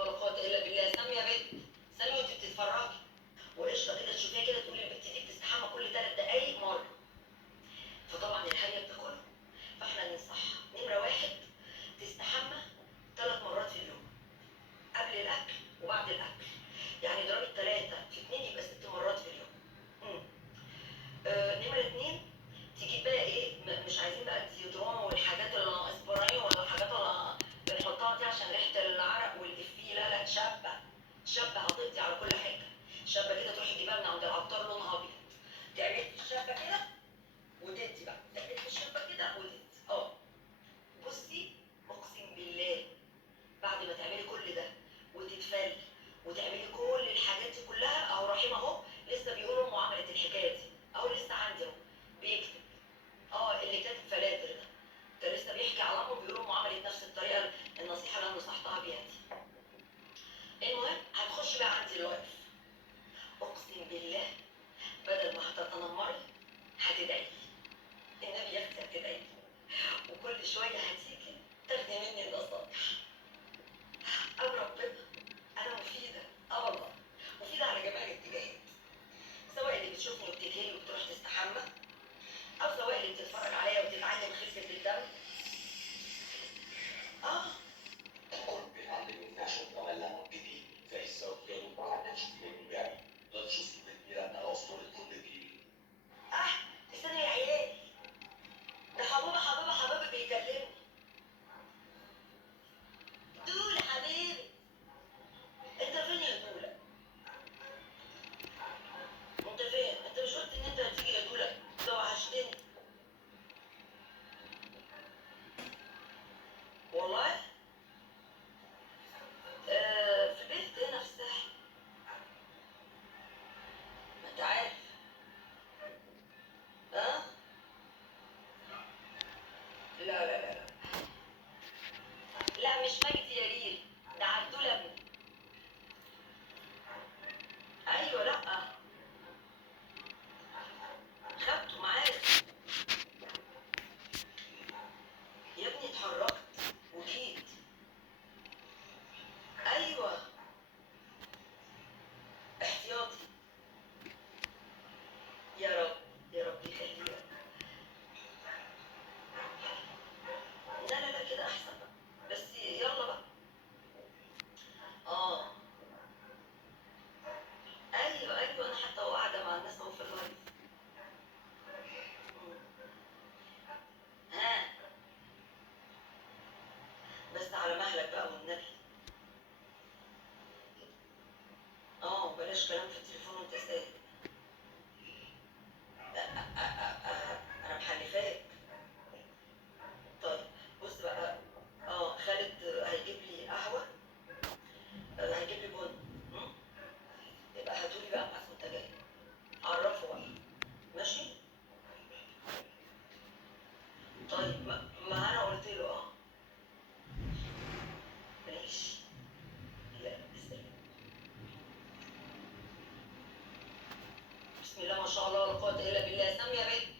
ولا قوة إلا بالله. سامي يا بنت، سامي وأنت بتتفرجي وقشطة كده تشوفيها كده تقولي البنت دي بتستحمى كل 3 دقايق مرة، فطبعا الحاجة بتاكلها. فاحنا ننصحها نمرة واحد تستحمى 3 مرات في اليوم، قبل الأكل وبعد الأكل. يعني اضربي ال3 في 2 يبقى 6 مرات في اليوم. مم. نمرة اتنين تجيب بقى ايه، مش عايزين بقى الديودرون والحاجات الاسبراني ولا الحاجات اللي بنحطها دي عشان ريحة العرق والإفيه. لا لا، شابة شابة هتقضي على كل حاجة. شابة كده تروحي تجيبها من عند العطار لونها أبيض، تعملي في الشابة كده وتدي بقى، تعملي في الشابة كده وتدي. بصي، أقسم بالله بعد ما تعملي كل ده وتتفلي وتعملي كل الحاجات دي كلها، اهو رحيم اهو لسه بيقولوا امه عملت الحكايه دي، اهو لسه عندي اهو بيكتب. اللي كاتب فلاتر ده كان لسه بيحكي على امه، بيقولوا امه عملت نفس الطريقه، النصيحه اللي انا نصحتها بيها دي. المهم هتخشي بقى عندي اللايف، اقسم بالله بدل ما هتتنمري هتدعي لي، النبي يا اختي هتدعي لي، وكل شويه هتيجي تاخدي مني النصائح. أنا ربنا أنا مفيدة، والله مفيدة على جميع الاتجاهات، سواء اللي بتشوفني وبتتهل وبتروح تستحمى، أو سواء اللي بتتفرج عليا وبتتعلم خفة الدم. آه القرب يعلم النشط ولا جديد زي السعودية والبرامج الإبداعي لا تشوف كبيرة أنا أسطورة كل جيل. استنى يا عيال، ده حبيبي حبيبي حبيبي بيكلمني. دول حبيبي، أنت فين يا دولة؟ أنت فين؟ أنت مش قلت إن أنت هتيجي يا دولة؟ ده وحشتني والله. في البيت هنا في الساحل، ما أنت عارف. ها؟ لا لا لا لا لا، مش مجدي يا ريل، ده عدول ابني. ايوه، لا خدته معايا يا ابني، اتحركت وجيت. ايوه، احتياطي. يا رب، يا رب يخليك. لا لا لا، كده احسن بقى، بس يلا بقى. اه ايوه ايوه، انا حتى قاعده مع الناس اهو في اللايف. ها، بس على مهلك بقى والنبي. بلاش كلام في التليفون وانت سايق. انا محلفاك. طيب بص بقى، خالد هيجيب لي قهوه، هيجيب لي بن. م? يبقى هاتولي بقى معاك وانت جاي، عرفه بقى. ماشي. طيب ما انا قلت له ماشي. يلا بسم الله ما شاء الله ولا قوة الا بالله. سامية يا بنت،